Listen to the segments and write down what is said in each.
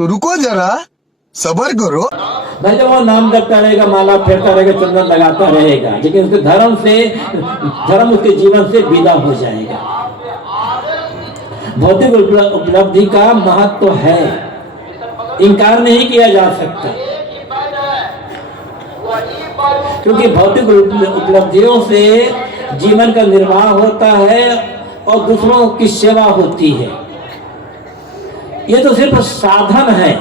तो रुको जरा, सब्र करो। भाई जब वो नाम जपता रहेगा, माला फेरता रहेगा, चंदन लगाता रहेगा, लेकिन उसके धर्म उसके जीवन से विदा हो जाएगा। भौतिक उपलब्धि का महत्व तो है, इनकार नहीं किया जा सकता, क्योंकि भौतिक उपलब्धियों से जीवन का निर्वाह होता है और दूसरों की सेवा होती है। ये तो सिर्फ साधन है,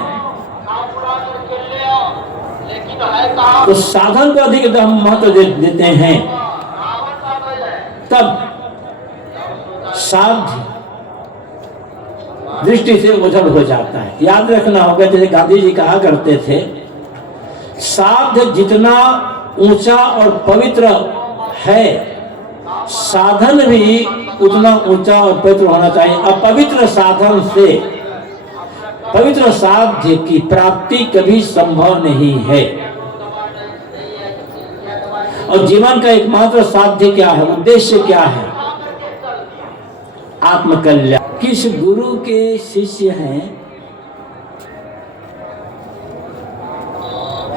तो साधन को अधिक हम महत्व देते हैं, तब साध्य दृष्टि से ओझल हो जाता है। याद रखना होगा, जैसे गांधी जी कहा करते थे, साध्य जितना ऊंचा और पवित्र है, साधन भी उतना ऊंचा और पवित्र होना चाहिए। अपवित्र साधन से पवित्र साध्य की प्राप्ति कभी संभव नहीं है। और जीवन का एकमात्र साध्य क्या है, उद्देश्य क्या है? आत्मकल्याण। किस गुरु के शिष्य हैं?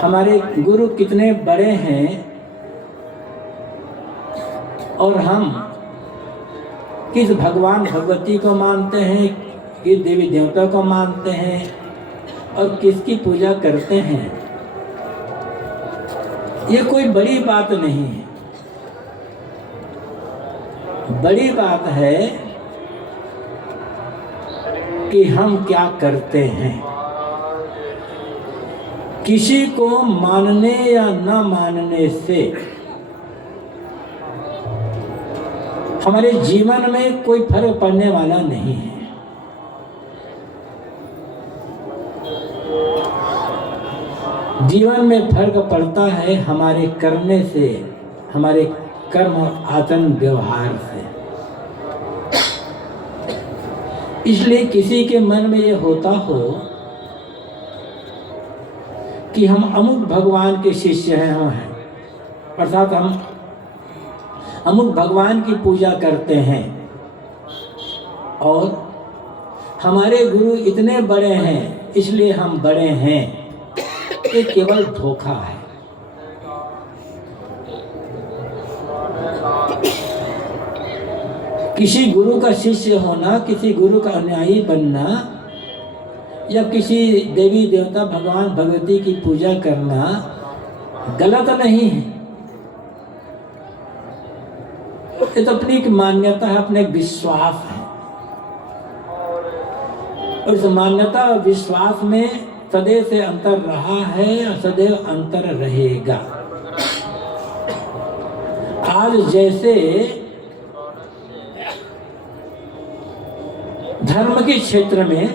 हमारे गुरु कितने बड़े हैं और हम किस भगवान भगवती को मानते हैं, किस देवी देवता को मानते हैं और किसकी पूजा करते हैं, ये कोई बड़ी बात नहीं है। बड़ी बात है कि हम क्या करते हैं। किसी को मानने या न मानने से हमारे जीवन में कोई फर्क पड़ने वाला नहीं है। जीवन में फर्क पड़ता है हमारे करने से, हमारे कर्म और आचरण व्यवहार से। इसलिए किसी के मन में ये होता हो कि हम अमुक भगवान के शिष्य हैं, अर्थात हम अमुक भगवान की पूजा करते हैं और हमारे गुरु इतने बड़े हैं इसलिए हम बड़े हैं, ये केवल धोखा है। किसी गुरु का शिष्य होना, किसी गुरु का अनुयायी बनना या किसी देवी देवता भगवान भगवती की पूजा करना गलत नहीं है। ये तो अपनी एक मान्यता है, अपने विश्वास है, और इस मान्यता और विश्वास में सदैव से अंतर रहा है और सदैव अंतर रहेगा। आज जैसे धर्म के क्षेत्र में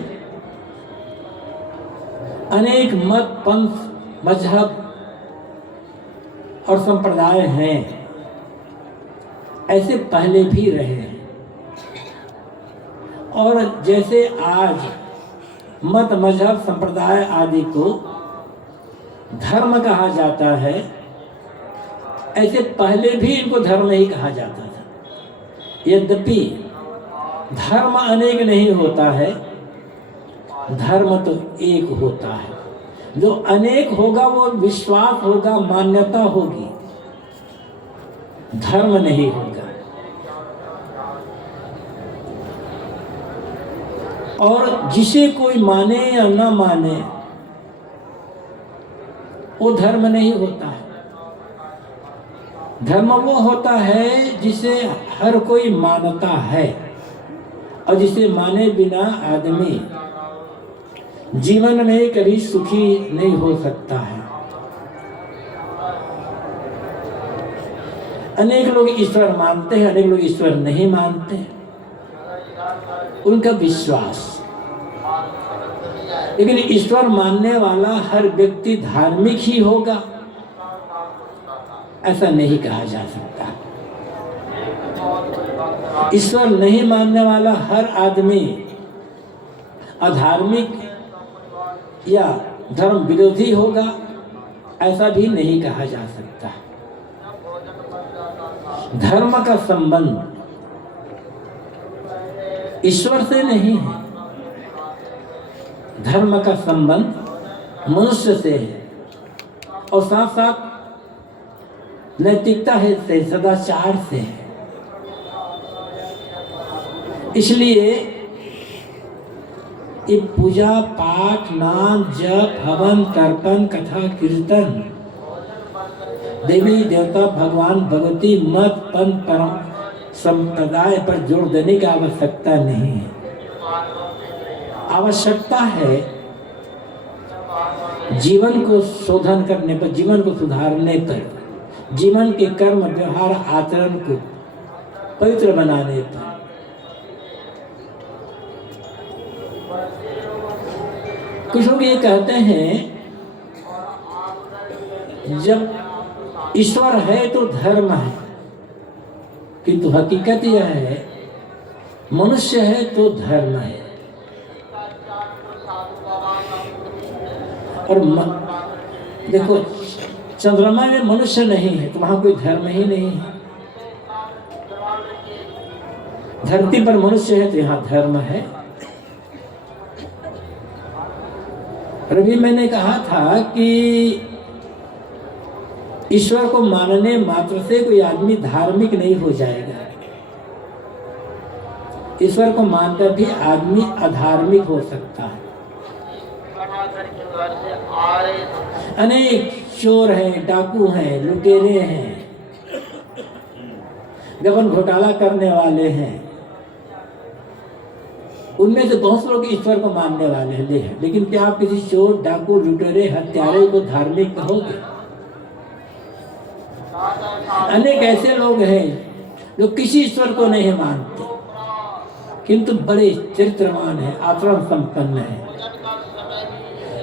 अनेक मत, पंथ, मजहब और संप्रदाय हैं, ऐसे पहले भी रहे हैं। और जैसे आज मत, मजहब, संप्रदाय आदि को धर्म कहा जाता है, ऐसे पहले भी इनको धर्म ही कहा जाता था। यद्यपि धर्म अनेक नहीं होता है, धर्म तो एक होता है। जो अनेक होगा वो विश्वास होगा, मान्यता होगी, धर्म नहीं होगा। और जिसे कोई माने या न माने वो धर्म नहीं होता है। धर्म वो होता है जिसे हर कोई मानता है और जिसे माने बिना आदमी जीवन में कभी सुखी नहीं हो सकता है। अनेक लोग ईश्वर मानते हैं, अनेक लोग ईश्वर नहीं मानते, उनका विश्वास। लेकिन ईश्वर मानने वाला हर व्यक्ति धार्मिक ही होगा ऐसा नहीं कहा जा सकता। ईश्वर नहीं मानने वाला हर आदमी अधार्मिक या धर्म विरोधी होगा ऐसा भी नहीं कहा जा सकता। धर्म का संबंध ईश्वर से नहीं है, धर्म का संबंध मनुष्य से है और साथ साथ नैतिकता है से, सदाचार से है। इसलिए ये पूजा पाठ, नाम जप, हवन, तर्पण, कथा, कीर्तन, देवी देवता, भगवान, भगवती, मत, पंथ, परम संप्रदाय पर जोर देने की आवश्यकता नहीं है। आवश्यकता है जीवन को शोधन करने पर, जीवन को सुधारने पर, जीवन के कर्म, व्यवहार, आचरण को पवित्र बनाने पर। कुछ लोग ये कहते हैं जब ईश्वर है तो धर्म है, किंतु हकीकत यह है मनुष्य है तो धर्म है। और देखो, चंद्रमा में मनुष्य नहीं है तो वहां कोई धर्म ही नहीं है। धरती पर मनुष्य है तो यहाँ धर्म है। और अभी मैंने कहा था कि ईश्वर को मानने मात्र से कोई आदमी धार्मिक नहीं हो जाएगा। ईश्वर को मानकर भी आदमी अधार्मिक हो सकता है। अनेक चोर हैं, डाकू हैं, लुटेरे हैं, गबन घोटाला करने वाले हैं, उनमें से बहुत लोग ईश्वर को मानने वाले हैं। लेकिन क्या आप किसी चोर, डाकू, लुटेरे, हत्यारे को धार्मिक कहोगे? अनेक ऐसे लोग हैं जो किसी ईश्वर को नहीं मानते किंतु बड़े चरित्रवान है, आचरण संपन्न है,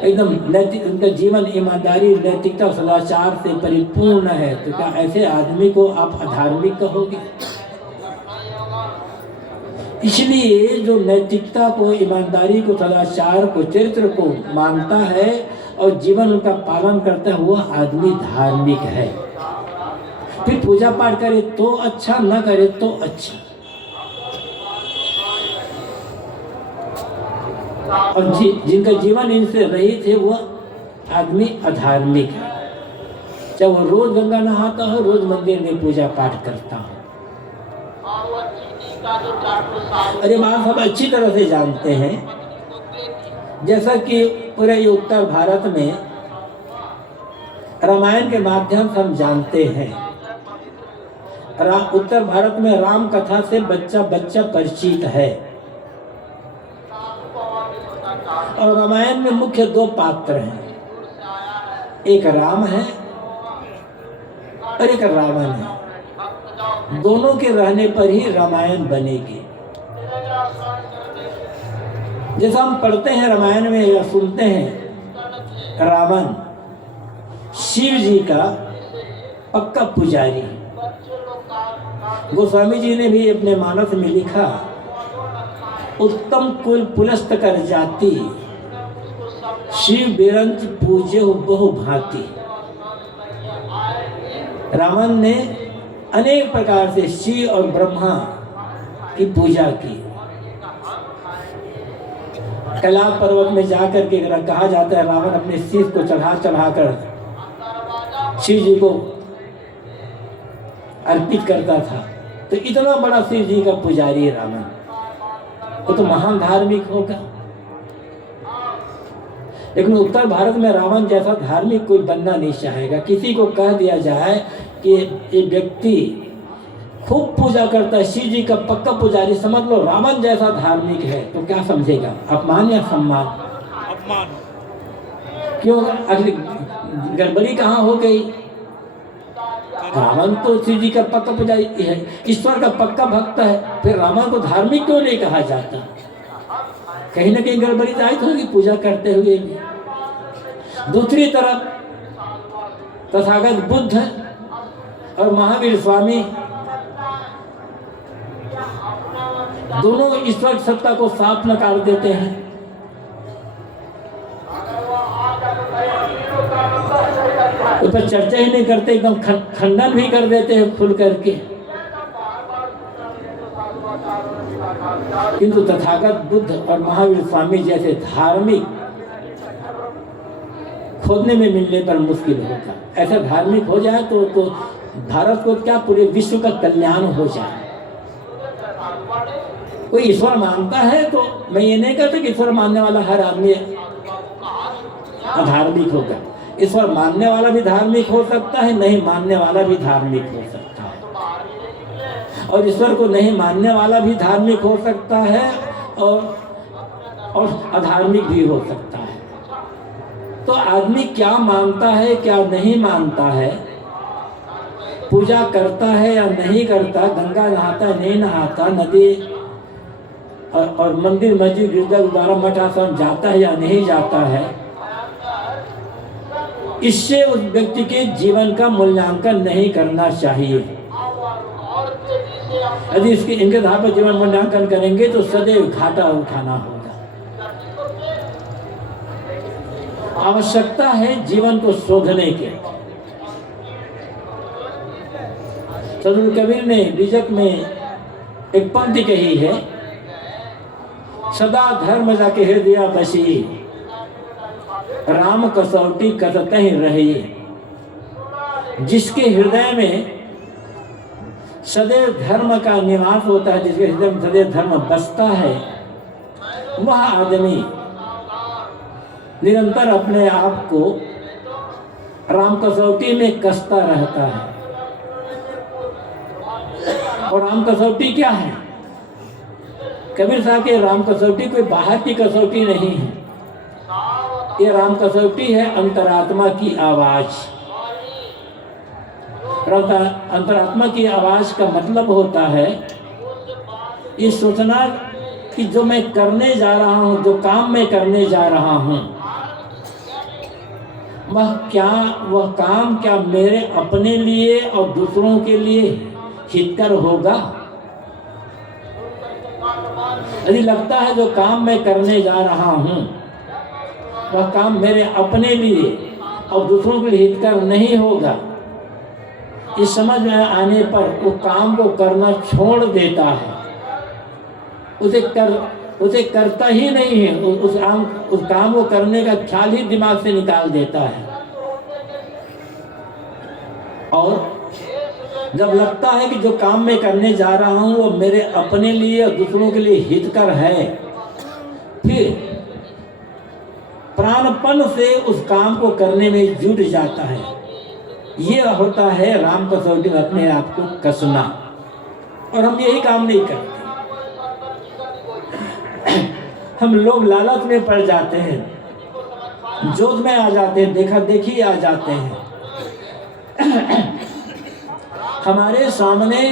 एकदम नैतिक, उनका जीवन ईमानदारी, नैतिकता, सदाचार से परिपूर्ण है। तो क्या ऐसे आदमी को आप अधार्मिक कहोगे? इसलिए जो नैतिकता को, ईमानदारी को, सदाचार को, चरित्र को मानता है और जीवन उनका पालन करता है, वह आदमी धार्मिक है। फिर पूजा पाठ करे तो अच्छा, न करे तो अच्छा। और जिनका जीवन इनसे रहित है वह आदमी अधार्मिक है। चाहे वो रोज गंगा नहाता हो, रोज मंदिर में पूजा पाठ करता हो। अरे बात हम अच्छी तरह से जानते हैं, जैसा कि पूरे उत्तर भारत में रामायण के माध्यम से हम जानते हैं। उत्तर भारत में राम कथा से बच्चा बच्चा परिचित है। और रामायण में मुख्य दो पात्र हैं, एक राम है और एक रावण है। दोनों के रहने पर ही रामायण बनेगी। जैसा हम पढ़ते हैं रामायण में या सुनते हैं, रावण शिव जी का पक्का पुजारी। गोस्वामी जी ने भी अपने मानस में लिखा, उत्तम कुल पुलस्त कर जाति, शिव बिरंच पूजे बहु भांति। रावण ने अनेक प्रकार से शिव और ब्रह्मा की पूजा की। कैलाश पर्वत में जाकर के कहा जाता है, रावण अपने शीश को चढ़ा कर शिव जी को अर्पित करता था। तो इतना बड़ा शिव जी का पुजारी रावण, वो तो महान धार्मिक होगा। लेकिन उत्तर भारत में रावण जैसा धार्मिक कोई बनना नहीं चाहेगा। किसी को कह दिया जाए कि ये व्यक्ति खूब पूजा करता है, शिव जी का पक्का पुजारी, समझ लो रावण जैसा धार्मिक है, तो क्या समझेगा? अपमान या सम्मान? अपमान। क्यों? आखिर गड़बड़ी कहाँ हो गई? रावण तो शिव जी का पक्का पुजारी है, ईश्वर का पक्का भक्त है, फिर रावण को धार्मिक क्यों नहीं कहा जाता? कहीं ना कहीं गड़बड़ी जाहिर होगी पूजा करते हुए। दूसरी तरफ तथागत बुद्ध और महावीर स्वामी दोनों ईश्वर सत्ता को साफ नकार देते हैं। उस पर चर्चा ही नहीं करते, एकदम खंडन भी कर देते हैं खुल करके। किंतु तथागत बुद्ध और महावीर स्वामी जैसे धार्मिक खोदने में मिलने पर मुश्किल होगा। ऐसा धार्मिक हो जाए तो भारत को क्या पूरे विश्व का कल्याण हो जाए। कोई ईश्वर मानता है तो मैं ये नहीं कहता कि ईश्वर मानने वाला हर आदमी अधार्मिक होगा। ईश्वर मानने वाला भी धार्मिक हो सकता है, नहीं मानने वाला भी धार्मिक हो सकता है, और ईश्वर को नहीं मानने वाला भी धार्मिक हो सकता है और अधार्मिक भी हो सकता है। तो आदमी क्या मानता है क्या नहीं मानता है, पूजा करता है या नहीं करता, गंगा नहाता नहीं नहाता, नदी और मंदिर मस्जिद गिरजा गुरुद्वारा मठ आश्रम जाता है या नहीं जाता है, इससे उस व्यक्ति के जीवन का मूल्यांकन नहीं करना चाहिए। यदि इनके आधार पर जीवन मूल्यांकन करेंगे तो सदैव घाटा उठाना होगा। आवश्यकता है जीवन को शोधने के। सदगुरु कबीर ने बीजक में एक पंक्ति कही है, सदा धर्म जाके हृदय बसी, राम कसौटी कतहि रही। जिसके हृदय में सदैव धर्म का निवास होता है, जिसके हृदय में सदैव धर्म बसता है, वह आदमी निरंतर अपने आप को राम कसौटी में कसता रहता है। और राम कसौटी क्या है? कबीर साहब के राम कसौटी कोई बाहर की कसौटी नहीं है, ये राम कसौटी है अंतरात्मा की आवाज। अंतरात्मा की आवाज का मतलब होता है ये सोचना कि जो मैं करने जा रहा हूं, जो काम मैं करने जा रहा हूं, वह काम क्या मेरे अपने लिए और दूसरों के लिए हितकर होगा। यदि लगता है जो काम मैं करने जा रहा हूं वह काम मेरे अपने लिए और दूसरों के लिए हितकर नहीं होगा, इस समझ में आने पर वो काम को करना छोड़ देता है, उसे करता ही नहीं है, उस काम को करने का ख्याल ही दिमाग से निकाल देता है। और जब लगता है कि जो काम मैं करने जा रहा हूं वो मेरे अपने लिए और दूसरों के लिए हितकर है, फिर प्राणपन से उस काम को करने में जुट जाता है। ये होता है राम कसौटी में अपने आप को कसना। और हम यही काम नहीं करते। हम लोग लालच में पड़ जाते हैं, जोश में आ जाते हैं, देखा देखी आ जाते हैं। हमारे सामने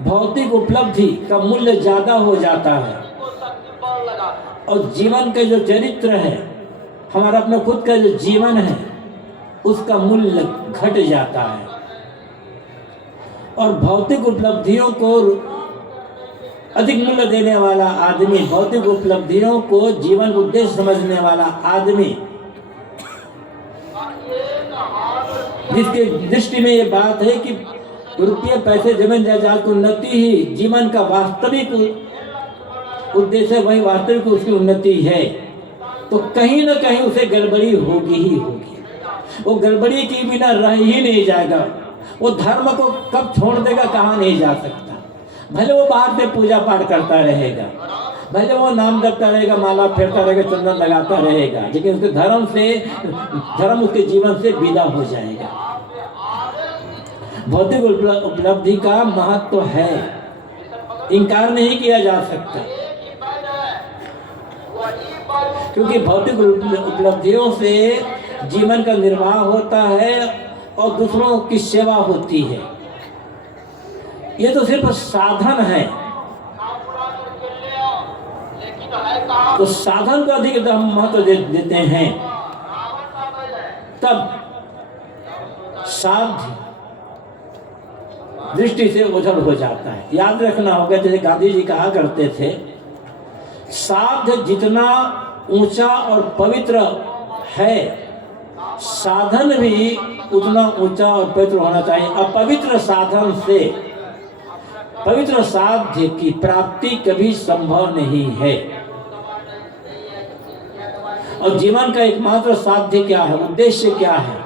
भौतिक उपलब्धि का मूल्य ज्यादा हो जाता है और जीवन का जो चरित्र है, हमारा अपना खुद का जो जीवन है, उसका मूल्य घट जाता है। और भौतिक उपलब्धियों को अधिक मूल्य देने वाला आदमी, भौतिक उपलब्धियों को जीवन उद्देश्य समझने वाला आदमी, जिसके दृष्टि में ये बात है कि रुपये पैसे जमीन जायदाद की उन्नति ही जीवन का वास्तविक उद्देश्य है, वही वास्तविक उसकी उन्नति है, तो कहीं ना कहीं उसे गड़बड़ी होगी ही होगी। वो गड़बड़ी के बिना रह ही नहीं जाएगा। वो धर्म को कब छोड़ देगा कहाँ नहीं जा सकता। भले वो बाहर से पूजा पाठ करता रहेगा, भले वो नाम जपता रहेगा, माला फेरता रहेगा, चंदन लगाता रहेगा, लेकिन उसके धर्म उसके जीवन से विदा हो जाएगा। भौतिक उपलब्धि का महत्व है, इनकार नहीं किया जा सकता, क्योंकि भौतिक उपलब्धियों से जीवन का निर्वाह होता है और दूसरों की सेवा होती है। ये तो सिर्फ साधन है, तो साधन को अधिक हम महत्व देते हैं, तब साध्य दृष्टि से ओझल हो जाता है। याद रखना होगा, जैसे गांधी जी कहा करते थे, साध्य जितना ऊंचा और पवित्र है, साधन भी उतना ऊंचा और पवित्र होना चाहिए। अपवित्र साधन से पवित्र साध्य की प्राप्ति कभी संभव नहीं है। और जीवन का एकमात्र साध्य क्या है, उद्देश्य क्या है?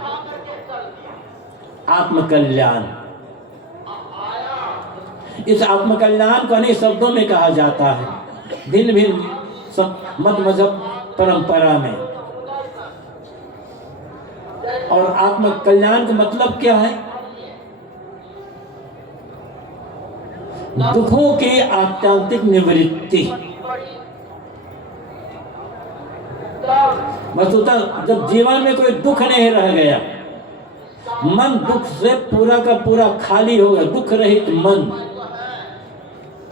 आत्मकल्याण। इस आत्मकल्याण को अनेक शब्दों में कहा जाता है, भिन्न भिन्न मत मजहब परंपरा में। और आत्मकल्याण का मतलब क्या है? दुखों की आत्यांतिक निवृत्ति। वस्तुतः जब जीवन में कोई दुख नहीं रह गया, मन दुख से पूरा का पूरा खाली हो गया, दुख रहित मन,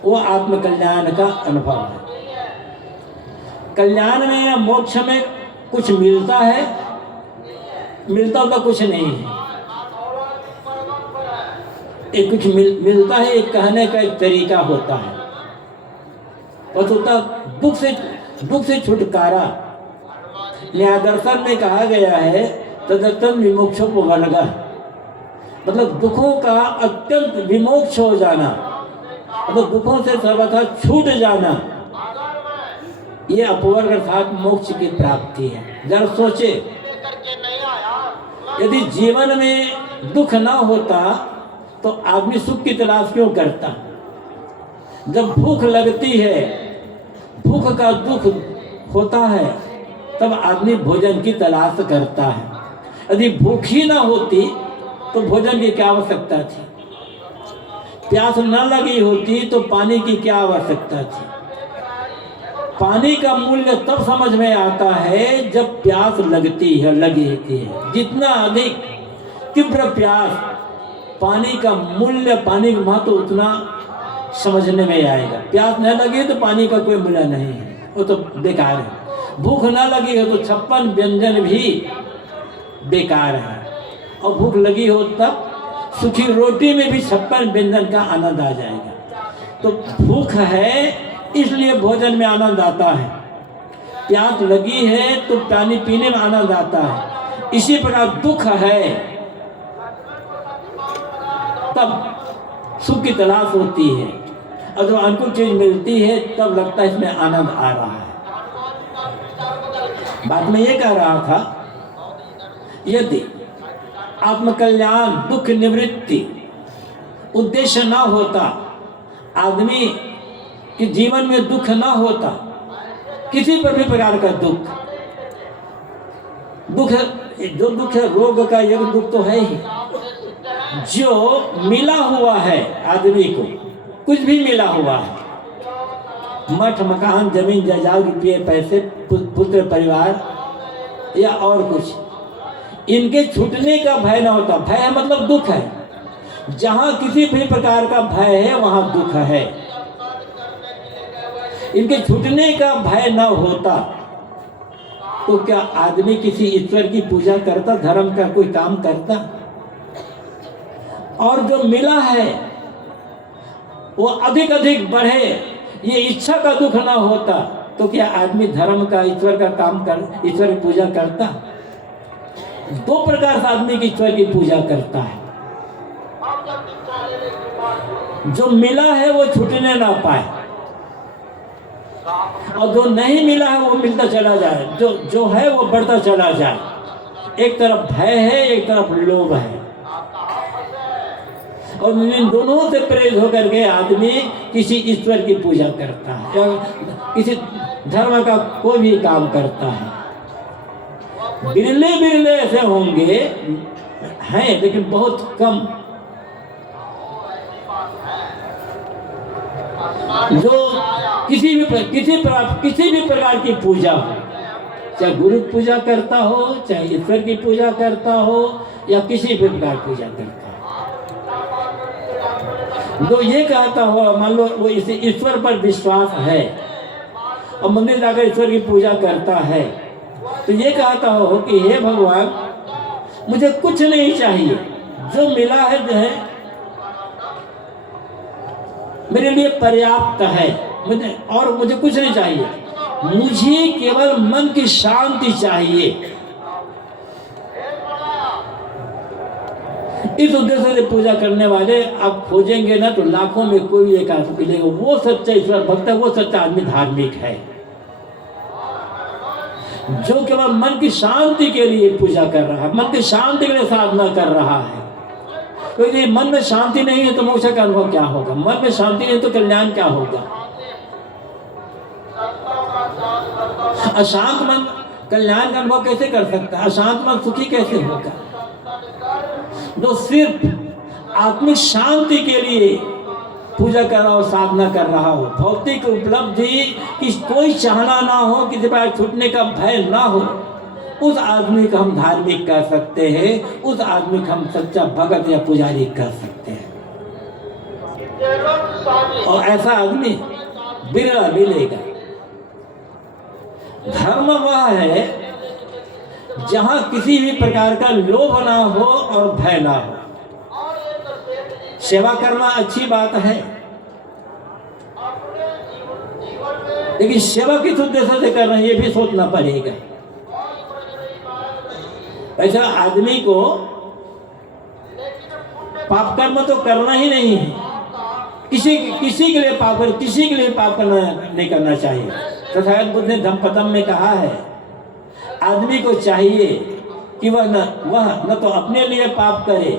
वो आत्मकल्याण का अनुभव है। कल्याण में या मोक्ष में कुछ मिलता है, मिलता होगा कुछ नहीं है। एक कुछ मिलता है, एक कहने का एक तरीका होता है। वस्तुतः दुख से छुटकारा न्याय दर्शन में कहा गया है, तदर्थम विमोक्षो वर्ग, मतलब दुखों का अत्यंत विमोक्ष हो जाना, मतलब दुखों से सर्वथा छूट जाना, ये अपवर्ग अर्थात मोक्ष की प्राप्ति है। जरा सोचे, यदि जीवन में दुख ना होता तो आदमी सुख की तलाश क्यों करता? जब भूख लगती है, भूख का दुख होता है, तब आदमी भोजन की तलाश करता है। यदि भूख ही ना होती तो भोजन की क्या आवश्यकता थी? प्यास न लगी होती तो पानी की क्या आवश्यकता थी? पानी का मूल्य तब समझ में आता है जब प्यास लगती है, लगी होती है। जितना अधिक तीव्र प्यास, पानी का मूल्य, पानी का महत्व उतना समझने में आएगा। प्यास न लगी तो पानी का कोई मूल्य नहीं है, वो तो बेकार है। भूख न लगी हो तो 56 व्यंजन भी बेकार है, और भूख लगी हो तब सूखी रोटी में भी 56 व्यंजन का आनंद आ जाएगा। तो भूख है इसलिए भोजन में आनंद आता है, प्यास लगी है तो पानी पीने में आनंद आता है। इसी प्रकार दुख है तब सुख की तलाश होती है, और जब अनुकूल चीज मिलती है तब लगता है इसमें आनंद आ रहा है। बात में ये कह रहा था, यदि आत्मकल्याण, दुख निवृत्ति उद्देश्य ना होता, आदमी के जीवन में दुख ना होता, किसी पर भी प्रकार का दुख, जो दुख है रोग का, एक दुख तो है ही, जो मिला हुआ है आदमी को, कुछ भी मिला हुआ है, मठ मकान जमीन जायदाद रुपये पैसे पुत्र परिवार या और कुछ, इनके छूटने का भय ना होता। भय मतलब दुख है, जहां किसी भी प्रकार का भय है वहां दुख है। इनके छूटने का भय ना होता तो क्या आदमी किसी ईश्वर की पूजा करता, धर्म का कोई काम करता? और जो मिला है वो अधिक अधिक बढ़े, ये इच्छा का दुख ना होता तो क्या आदमी धर्म का, ईश्वर का काम कर, ईश्वर की पूजा करता? दो प्रकार से आदमी की ईश्वर की पूजा करता है। जो मिला है वो छूटने ना पाए, और जो नहीं मिला है वो मिलता चला जाए, जो है वो बढ़ता चला जाए। एक तरफ भय है, एक तरफ लोभ है, और इन दोनों से प्रेरित होकर के आदमी किसी ईश्वर की पूजा करता है या किसी धर्म का कोई भी काम करता है। बिरले बिरले ऐसे होंगे, हैं लेकिन बहुत कम, जो किसी भी प्रकार की पूजा हो, चाहे गुरु पूजा करता हो, चाहे ईश्वर की पूजा करता हो, या किसी भी प्रकार पूजा करता हो, तो ये कहता हो, मान लो वो इसे ईश्वर पर विश्वास है और मंदिर जाकर ईश्वर की पूजा करता है, तो ये कहता हो कि हे भगवान, मुझे कुछ नहीं चाहिए, जो मिला है जो है मेरे लिए पर्याप्त है, मुझे कुछ नहीं चाहिए, मुझे केवल मन की शांति चाहिए। इस उद्देश्य से पूजा करने वाले आप खोजेंगे ना तो लाखों में कोई एक आदमी मिलेगा, वो सच्चा ईश्वर भक्त है, वो सच्चा आदमी धार्मिक है। जो केवल मन की शांति के लिए पूजा कर रहा है, मन की शांति के लिए साधना कर रहा है, क्योंकि मन में शांति नहीं है तो मोक्ष का अनुभव क्या होगा, मन में शांति नहीं तो कल्याण क्या होगा। अशांत मन कल्याण का अनुभव कैसे कर सकता है, अशांत मन सुखी कैसे होगा। जो सिर्फ आत्मिक शांति के लिए पूजा कर रहा हो, साधना कर रहा हो, भौतिक उपलब्धि की कोई चाहना ना हो, किसी पर छूटने का भय ना हो, उस आदमी को हम धार्मिक कर सकते हैं, उस आदमी को हम सच्चा भगत या पुजारी कर सकते हैं। और ऐसा आदमी बिरला मिलेगा। धर्म वह है जहां किसी भी प्रकार का लोभ ना हो और भय ना हो। सेवा करना अच्छी बात है, लेकिन सेवा किस उद्देश्य से कर रहे हैं ये भी सोचना पड़ेगा। ऐसा आदमी को पाप कर्म तो करना ही नहीं है, किसी के लिए पाप कर, किसी के लिए पाप करना नहीं करना चाहिए। तो शायद बुद्ध ने धम्मपदम में कहा है, आदमी को चाहिए कि वह न तो अपने लिए पाप करे,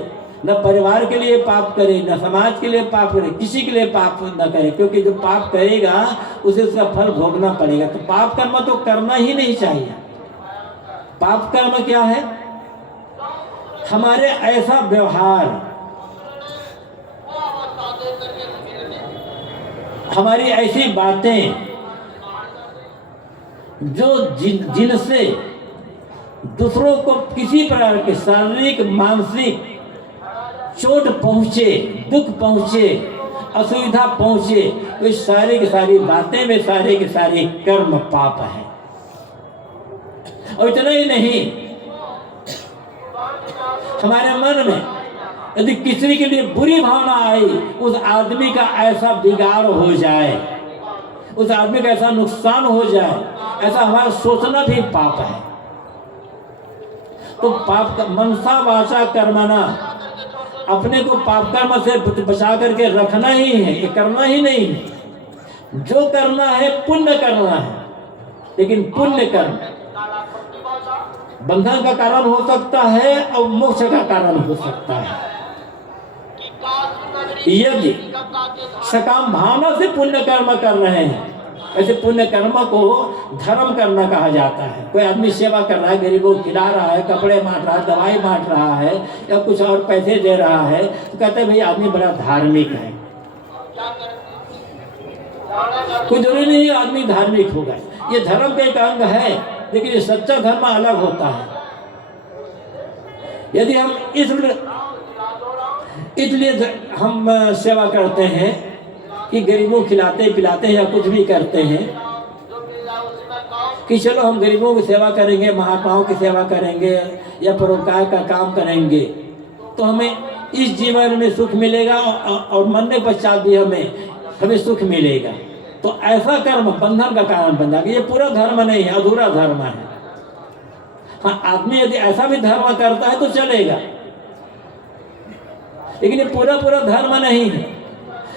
न परिवार के लिए पाप करे, न समाज के लिए पाप करे, किसी के लिए पाप न करे, क्योंकि जो पाप करेगा उसे उसका फल भोगना पड़ेगा। तो पाप कर्म तो करना ही नहीं चाहिए। पाप कर्म क्या है? हमारे ऐसा व्यवहार, हमारी ऐसी बातें जो जिनसे दूसरों को किसी प्रकार के शारीरिक मानसिक चोट पहुंचे, दुख पहुंचे, असुविधा पहुंचे, तो सारी की सारी बातें में सारे के सारे कर्म पाप है। और इतना ही नहीं, हमारे मन में यदि किसी के लिए बुरी भावना आई, उस आदमी का ऐसा बिगाड़ हो जाए, उस आदमी का ऐसा नुकसान हो जाए, ऐसा हमारा सोचना भी पाप है। तो पाप का मनसा वाचा कर्मणा, अपने को पाप कर्म से बचा करके रखना ही है, ये करना ही नहीं है। जो करना है पुण्य करना है, लेकिन पुण्य कर्म बंधन का कारण हो सकता है और मोक्ष का कारण हो सकता है। यदि सकाम भावना से पुण्य कर्म कर रहे हैं, ऐसे पुण्य कर्म को धर्म करना कहा जाता है। कोई आदमी सेवा कर रहा है, गरीबों को खिला रहा है, कपड़े बांट रहा है, दवाई बांट रहा है, या कुछ और पैसे दे रहा है, तो कहते हैं भाई आदमी बड़ा धार्मिक है। कोई जरूरी नहीं आदमी धार्मिक होगा, ये धर्म का एक अंग है, लेकिन ये सच्चा धर्म अलग होता है। यदि हम इसलिए हम सेवा करते हैं कि गरीबों को खिलाते पिलाते हैं या कुछ भी करते हैं कि चलो हम गरीबों की सेवा करेंगे, महात्माओं की सेवा करेंगे या परोपकार का काम करेंगे, तो हमें इस जीवन में सुख मिलेगा और मरने पश्चात भी हमें सुख मिलेगा, तो ऐसा कर्म बंधन का कारण बन जाएगा। ये पूरा धर्म नहीं है, अधूरा धर्म है। हाँ, आदमी यदि ऐसा भी धर्म करता है तो चलेगा, लेकिन ये पूरा धर्म नहीं है,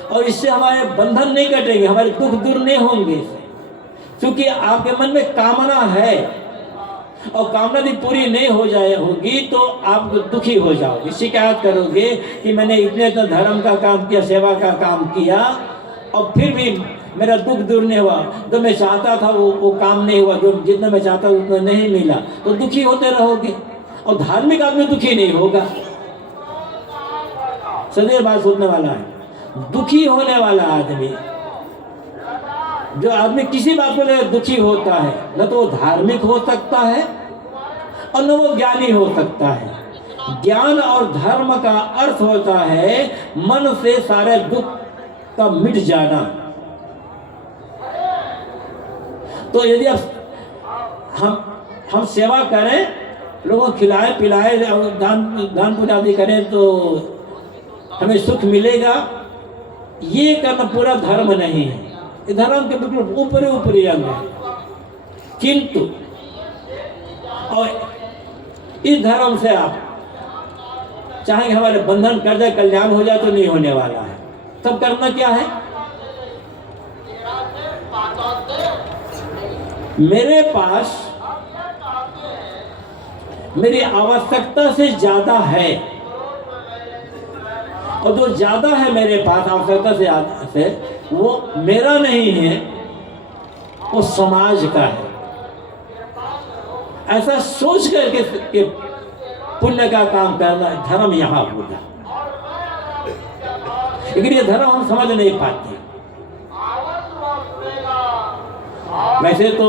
और इससे हमारे बंधन नहीं कटेंगे, हमारे दुख दूर नहीं होंगे। क्योंकि आपके मन में कामना है, और कामना यदि पूरी नहीं होगी तो आप दुखी हो जाओगे, शिकायत करोगे कि मैंने इतने तो धर्म का काम किया, सेवा का काम किया, और फिर भी मेरा दुख दूर नहीं हुआ, जो मैं चाहता था वो काम नहीं हुआ, जो जितना मैं चाहता था उतना नहीं मिला, तो दुखी होते रहोगे। और धार्मिक आदमी दुखी नहीं होगा, सदैव बात सुनने वाला है। दुखी होने वाला आदमी, जो आदमी किसी बात को लेकर दुखी होता है, न तो वो धार्मिक हो सकता है और न वो ज्ञानी हो सकता है। ज्ञान और धर्म का अर्थ होता है मन से सारे दुख का मिट जाना। तो यदि हम सेवा करें, लोगों को खिलाए पिलाए, दान पूजा आदि करें तो हमें सुख मिलेगा, ये करना पूरा धर्म नहीं है। ये धर्म के बिल्कुल ऊपरी अंग है। किंतु और इस धर्म से आप चाहेंगे हमारे बंधन कर जाए, कल्याण हो जाए, तो नहीं होने वाला है। तब करना क्या है? मेरे पास मेरी आवश्यकता से ज्यादा है, और जो ज्यादा है मेरे पास आवश्यकता से वो मेरा नहीं है, वो समाज का है। ऐसा सोच करके कि पुण्य का काम करना धर्म यहां होगा। लेकिन ये धर्म हम समझ नहीं पाते। वैसे तो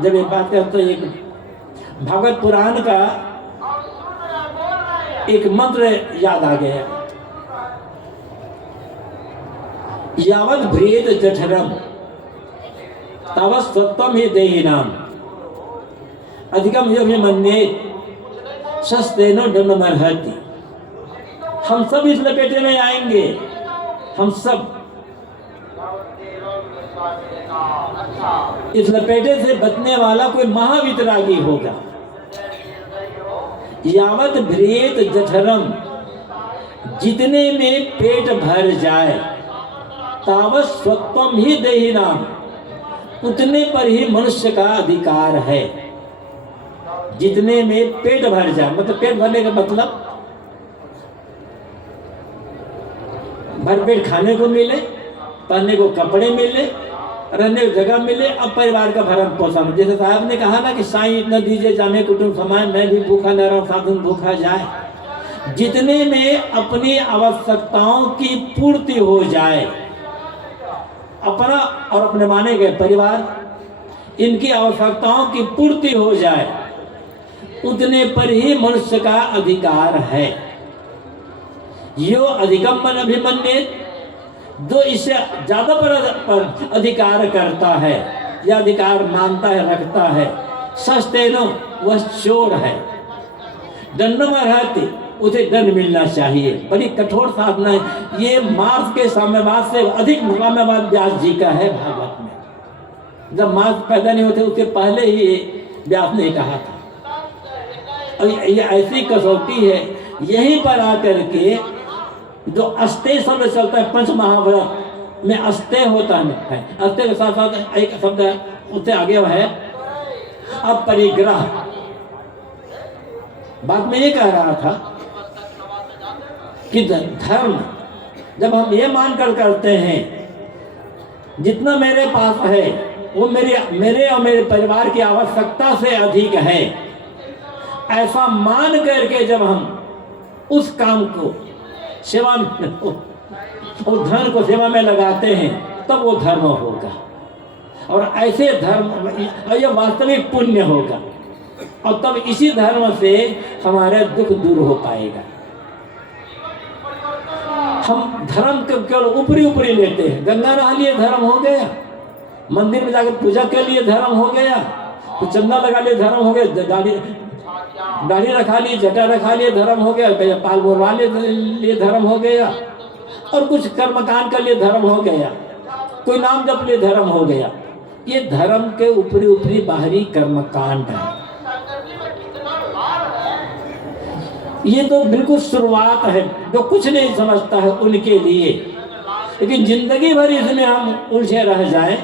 जब ये बात करते तो एक भागवत पुराण का एक मंत्र याद आ गया, यावत भ्रेद जठरम तावत सत्वम ही देहिनाम अधिकम यभिमन्येत सस्तेनो दंडमर्हति। हम सब इस लपेटे में आएंगे, हम सब इस लपेटे से बचने वाला कोई महावितरागी होगा। यावत भ्रेत जठरम, जितने में पेट भर जाए, तावत स्वत्वम ही देहिनाम, उतने पर ही मनुष्य का अधिकार है। जितने में पेट भर जाए, मतलब पेट भरने का मतलब भरपेट खाने को मिले, पहनने को कपड़े मिले, रहने को जगह मिले, अब परिवार का भरण पोषण। जैसे साहब ने कहा ना कि साईं इतना दीजिए जामे कुटुंब समाए, मैं भी भूखा न रहूं साधन भूखा जाए। जितने में अपनी आवश्यकताओं की पूर्ति हो जाए, अपना और अपने माने गए परिवार, इनकी आवश्यकताओं की पूर्ति हो जाए, उतने पर ही मनुष्य का अधिकार है। यो अधिकम मन अभिमन्येत, जो इससे ज्यादा पर अधिकार करता है या अधिकार मानता है, रखता है, सस्तेनो वह चोर है। दंडमर्हति, उसे दंड मिलना चाहिए। बड़ी कठोर साधना है ये। मार्स के साम्यवाद से अधिक साम्यवाद व्यास जी का है भागवत में। जब मार्स पैदा नहीं होते उसके पहले ही व्यास ने कहा था। और ये ऐसी कसौटी है, यहीं पर आकर के जो अस्ते शब्द चलता है पंच महाव्रत में, अस्ते होता है, अस्ते के साथ साथ एक शब्द उससे आगे है अपरिग्रह। बात में ये कह रहा था कि धर्म जब हम ये मानकर करते हैं जितना मेरे पास है वो मेरे और मेरे परिवार की आवश्यकता से अधिक है, ऐसा मान करके जब हम उस काम को सेवा में, उस धन को सेवा में लगाते हैं, तब वो धर्म होगा। और ऐसे धर्म, और ये वास्तविक पुण्य होगा। और तब इसी धर्म से हमारा दुख दूर हो पाएगा। हम धर्म को केवल ऊपरी ऊपरी लेते हैं। गंगा नहा लिए धर्म हो गया, मंदिर में जाकर पूजा के लिए धर्म हो गया, तो चंदा लगा लिए धर्म हो गया, दाढ़ी रखा ली, जटा रखा लिए धर्म हो गया, पाल बोलवा लिए धर्म हो गया, और कुछ कर्मकांड कर लिए धर्म हो गया, कोई नाम जप लिए धर्म हो गया। ये धर्म के ऊपरी ऊपरी बाहरी कर्मकांड है। ये तो बिल्कुल शुरुआत है, जो कुछ नहीं समझता है उनके लिए। लेकिन जिंदगी भर इसमें हम उलझे रह जाएं,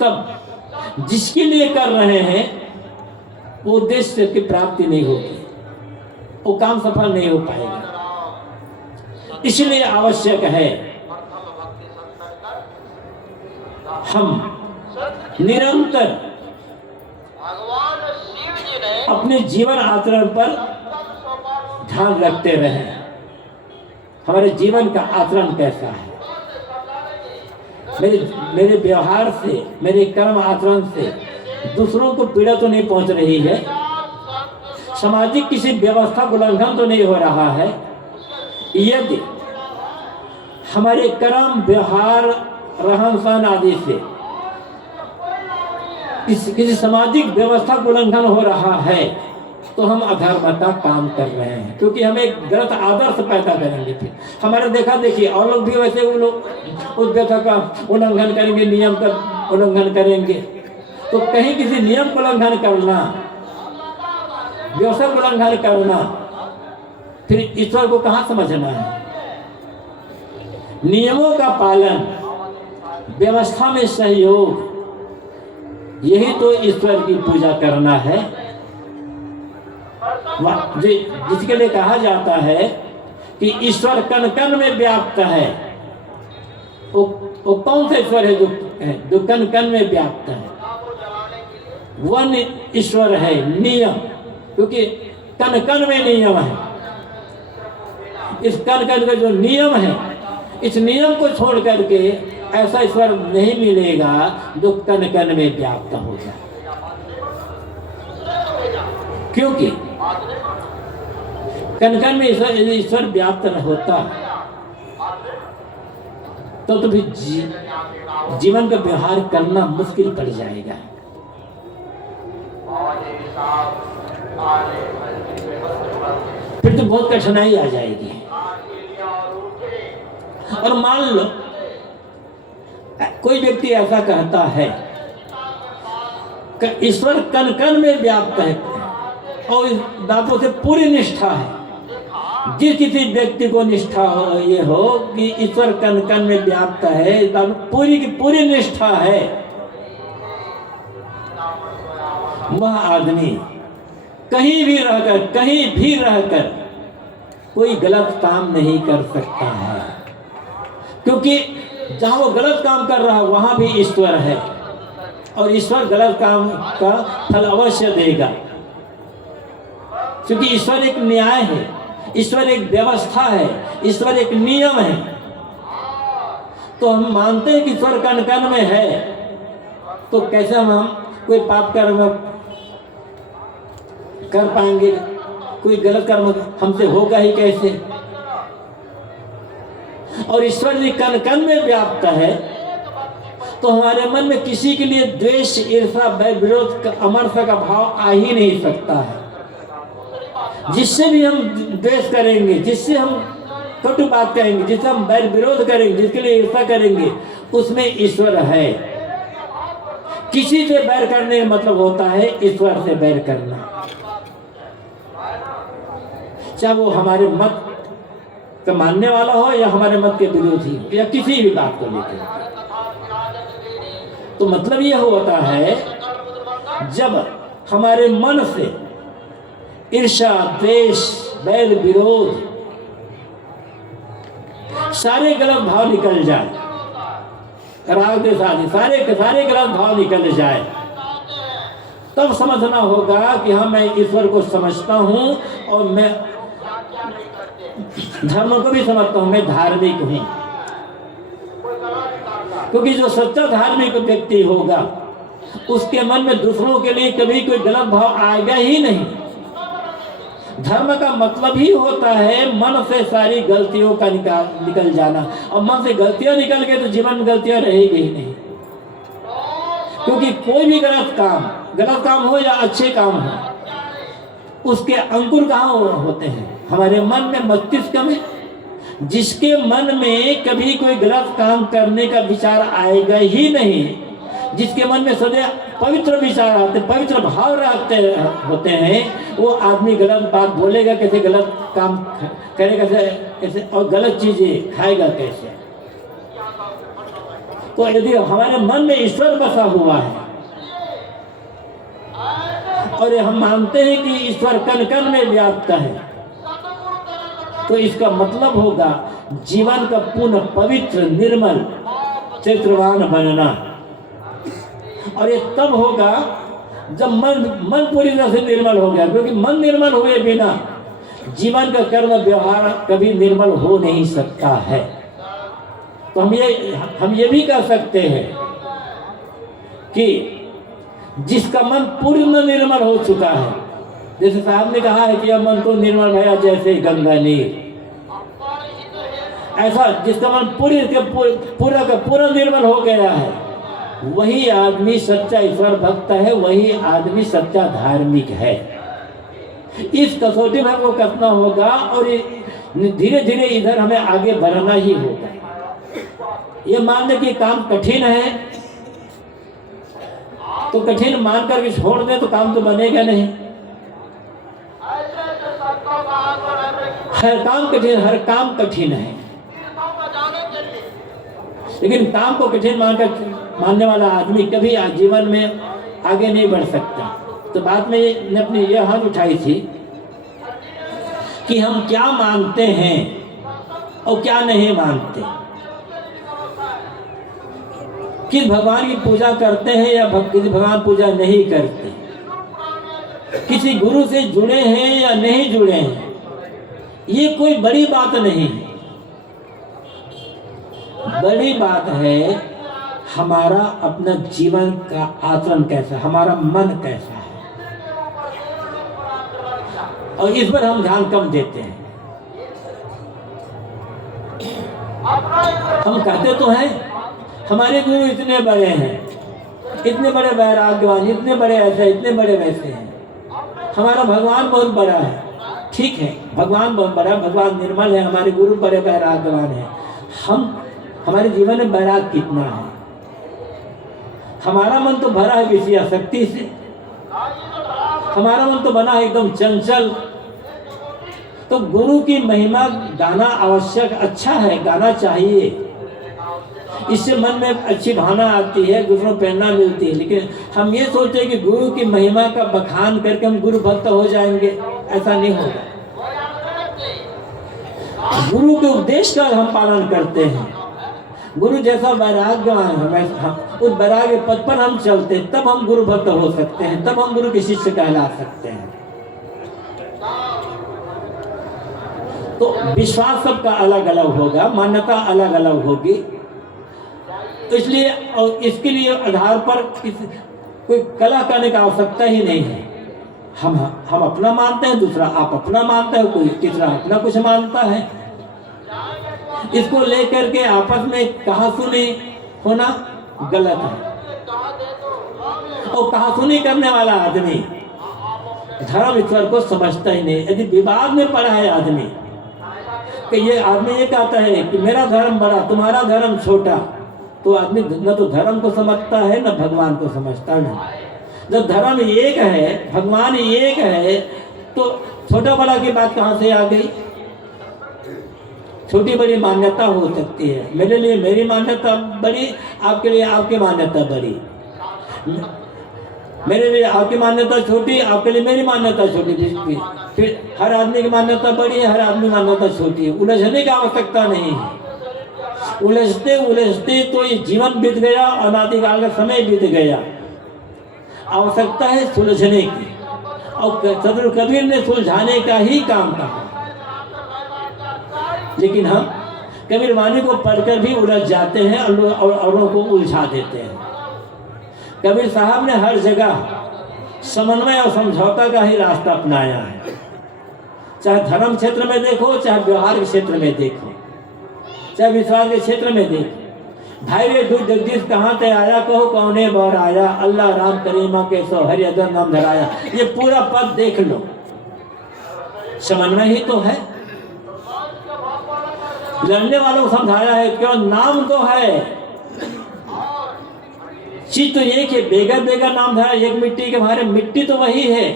तब जिसके लिए कर रहे हैं वो उद्देश्य की प्राप्ति नहीं होगी, वो काम सफल नहीं हो पाएगा। इसलिए आवश्यक है हम निरंतर अपने जीवन आचरण पर ध्यान रखते रहें। हमारे जीवन का आचरण कैसा है, मेरे व्यवहार से, मेरे कर्म आचरण से दूसरों को पीड़ा तो नहीं पहुंच रही है, सामाजिक किसी व्यवस्था का उल्लंघन तो नहीं हो रहा है। यदि हमारे कर्म, व्यवहार, रहन सहन आदि से किसी सामाजिक व्यवस्था का उल्लंघन हो रहा है, तो हम अधर्म का काम कर रहे हैं, क्योंकि हम एक गलत आदर्श पैदा करेंगे। फिर हमारे देखा देखिए और लोग भी वैसे वो लोग उस व्यवस्था का उल्लंघन करेंगे, नियम का उल्लंघन करेंगे। तो कहीं किसी नियम का उल्लंघन करना, व्यवस्था का उल्लंघन करना, फिर ईश्वर को कहाँ समझना है। नियमों का पालन, व्यवस्था में सहयोग, यही तो ईश्वर की पूजा करना है। जिसके लिए कहा जाता है कि ईश्वर कण कण में व्याप्त है, वो कौन सा ईश्वर है जो कण कण में व्याप्त है? वन ईश्वर है, नियम, क्योंकि कण कण में नियम है। इस कण कण का जो नियम है, इस नियम को छोड़ करके ऐसा ईश्वर नहीं मिलेगा जो कण कण में व्याप्त हो जाए। क्योंकि कण कण में ईश्वर व्याप्त न होता तो फिर जीवन का व्यवहार करना मुश्किल पड़ जाएगा। फिर तो बहुत कठिनाई आ जाएगी। और मान लो कोई व्यक्ति ऐसा कहता है कि ईश्वर कण कण में व्याप्त है और इस बातों से पूरी निष्ठा है। जिस किसी व्यक्ति को निष्ठा हो, ये हो कि ईश्वर कण कण में व्याप्त है, इस बात में पूरी की पूरी निष्ठा है, वह आदमी कहीं भी रहकर कोई गलत काम नहीं कर सकता है। क्योंकि जहां वो गलत काम कर रहा है वहां भी ईश्वर है और ईश्वर गलत काम का फल अवश्य देगा। क्योंकि ईश्वर एक न्याय है, ईश्वर एक व्यवस्था है, ईश्वर एक नियम है। तो हम मानते हैं कि ईश्वर कण कण में है, तो कैसे हम कोई पाप कर्म कर पाएंगे? कोई गलत कर्म हमसे होगा ही कैसे? और ईश्वर जी कण कण में व्याप्त है, तो हमारे मन में किसी के लिए द्वेष, ईर्ष्या, वैर, विरोध, अमरता का भाव आ ही नहीं सकता है। जिससे भी हम द्वेष करेंगे, जिससे हम कटु बात करेंगे, जिससे हम वैर विरोध करेंगे, जिसके लिए ईर्ष्या करेंगे, उसमें ईश्वर है। किसी से बैर करने का मतलब होता है ईश्वर से बैर करना, चाहे वो हमारे मत का मानने वाला हो या हमारे मत के विरोधी हो या किसी भी बात को लेकर। तो मतलब यह होता है जब हमारे मन से ईर्ष्या, द्वेष, बैर, विरोध सारे गलत भाव निकल जाए, राग द्वेष आदि सारे गलत भाव निकल जाए, तब समझना होगा कि हाँ, मैं ईश्वर को समझता हूँ और मैं धर्म को भी समझता हूँ, मैं धार्मिक हूँ। क्योंकि जो सच्चा धार्मिक व्यक्ति होगा उसके मन में दूसरों के लिए कभी कोई गलत भाव आएगा ही नहीं। धर्म का मतलब ही होता है मन से सारी गलतियों का निकल जाना, और मन से गलतियां निकल गए तो जीवन में गलतियां रहेगी ही नहीं। क्योंकि कोई भी गलत काम हो या अच्छे काम हो, उसके अंकुर कहाँ होते हैं? हमारे मन में, मस्तिष्क में। जिसके मन में कभी कोई गलत काम करने का विचार आएगा ही नहीं, जिसके मन में सदैव पवित्र विचार आते, पवित्र भाव होते हैं, वो आदमी गलत बात बोलेगा कैसे, गलत काम करेगा कैसे, और गलत चीजें खाएगा कैसे? तो यदि हमारे मन में ईश्वर बसा हुआ है और हम मानते हैं कि ईश्वर कण कण में व्याप्त है, तो इसका मतलब होगा जीवन का पूर्ण पवित्र, निर्मल, चरित्रवान बनना। और ये तब होगा जब मन पूरी तरह से निर्मल हो गया। क्योंकि मन निर्मल हुए बिना जीवन का कर्म व्यवहार कभी निर्मल हो नहीं सकता है। तो हम ये भी कह सकते हैं कि जिसका मन पूर्ण निर्मल हो चुका है, जैसे साहब ने कहा है कि यह मन तो निर्मल भया जैसे गंगा नीर, ऐसा जिसका मन पूरा निर्मल हो गया है, वही आदमी सच्चा ईश्वर भक्त है, वही आदमी सच्चा धार्मिक है। इस कसौटी में हमको कसना होगा और धीरे धीरे इधर हमें आगे बढ़ना ही होगा। ये मानने की काम कठिन है तो कठिन मान कर छोड़ दे तो काम तो बनेगा नहीं। हर काम कठिन है, लेकिन काम को कठिन मानने वाला आदमी कभी जीवन में आगे नहीं बढ़ सकता। तो बात में अपनी ये हाथ उठाई थी कि हम क्या मानते हैं और क्या नहीं मानते, किस भगवान की पूजा करते हैं या किसी भगवान पूजा नहीं करते, किसी गुरु से जुड़े हैं या नहीं जुड़े हैं, ये कोई बड़ी बात नहीं है। बड़ी बात है हमारा अपना जीवन का आचरण कैसा, हमारा मन कैसा है, और इस पर हम ध्यान कम देते हैं। हम कहते तो हैं हमारे गुरु इतने बड़े हैं, इतने बड़े वैराग्यवान, इतने बड़े ऐसे, इतने बड़े वैसे हैं, हमारा भगवान बहुत बड़ा है। ठीक है, भगवान बहुत बड़ा, भगवान निर्मल है, हमारे गुरु बड़े वैराग्यवान है। हमारे जीवन में वैराग कितना है? हमारा मन तो भरा है विषय आसक्ति से, हमारा मन तो बना है एकदम चंचल। तो गुरु की महिमा गाना आवश्यक, अच्छा है, गाना चाहिए, इससे मन में अच्छी भावना आती है, दूसरों को प्रेरणा मिलती है। लेकिन हम ये सोचते हैं कि गुरु की महिमा का बखान करके हम गुरु भक्त हो जाएंगे, ऐसा नहीं होगा। गुरु के उपदेश का हम पालन करते हैं, गुरु जैसा वैराग्यवान है, उस वैराग्य पद पर हम चलते, तब हम गुरु भक्त हो सकते हैं, तब हम गुरु के शिष्य कहला सकते हैं। तो विश्वास सबका अलग अलग होगा, मान्यता अलग अलग होगी, तो इसलिए और इसके लिए आधार पर कोई कला करने की आवश्यकता ही नहीं है। हम अपना मानते हैं, दूसरा आप अपना मानते हैं, कोई तीसरा अपना कुछ मानता है। इसको लेकर के आपस में कहासुनी होना गलत है। और कहासुनी करने वाला आदमी धर्म ईश्वर को समझता ही नहीं। यदि विवाद में पड़ा है आदमी कि ये आदमी ये कहता है कि मेरा धर्म बड़ा, तुम्हारा धर्म छोटा, तो आदमी न तो धर्म को समझता है न भगवान को समझता है। जब धर्म एक है, भगवान एक है, तो छोटा बड़ा की बात कहाँ से आ गई? छोटी बड़ी मान्यता हो सकती है, मेरे लिए मेरी मान्यता बड़ी, आपके लिए आपकी मान्यता बड़ी, मेरे लिए आपकी मान्यता छोटी, आपके लिए मेरी मान्यता छोटी। फिर हर आदमी की मान्यता बड़ी है, हर आदमी की मान्यता छोटी है। उलझने की आवश्यकता नहीं है। उलझते उलझते तो ये जीवन बीत गया, अनादिकाल का समय बीत गया। आवश्यकता है सुलझने की, और सदगुरु कबीर ने सुलझाने का ही काम कहा। लेकिन हम कबीर वाणी को पढ़कर भी उलझ जाते हैं और औरों को उलझा देते हैं। कबीर साहब ने हर जगह समन्वय और समझौता का ही रास्ता अपनाया है, चाहे धर्म क्षेत्र में देखो, चाहे व्यवहार के क्षेत्र में देखो, चाहे विश्वास के क्षेत्र में देखो। भाई रे दूध जगदीश कहाँ ते आया, कहो कौने बार आया, अल्लाह राम करीमा के सो हरि अदर नाम धराया। ये पूरा पद देख लो, समन्वय ही तो है। लड़ने वालों को समझाया है, क्यों? नाम तो है, चीज तो एक है, बेगर बेगर नाम धरा, एक मिट्टी के भारे, मिट्टी तो वही है।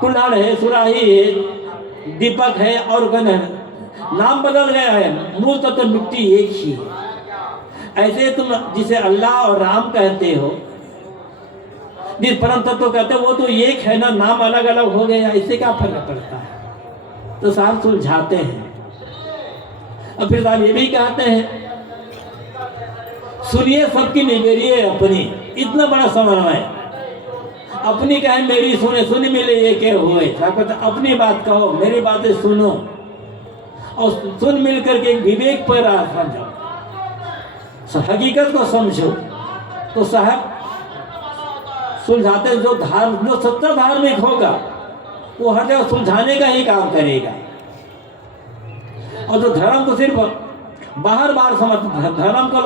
कुल्हाड़ है, सुराही है, दीपक है और गन है, नाम बदल गया है, मूल तो मिट्टी एक ही है। ऐसे तुम जिसे अल्लाह और राम कहते हो, जिस परम तत्व कहते हो, वो तो एक है ना, नाम अलग अलग हो गया, इससे क्या फर्क पड़ता है? तो साहब सुलझाते हैं। और फिर साहब ये भी कहते हैं, सुनिए सबकी निगरिए अपनी, इतना बड़ा समन्वय। अपनी कहे मेरी सुने, सुन मिले ये के हुए। अपनी बात कहो, मेरी बातें सुनो, और सुन मिल करके एक विवेक पर आ जाओ, हकीकत को समझो। तो साहब सुलझाते, जो सच्चा धार्मिक होगा वो हर जगह सुलझाने का ही काम करेगा। और जो धर्म को सिर्फ बाहर बाहर समझ, धर्म को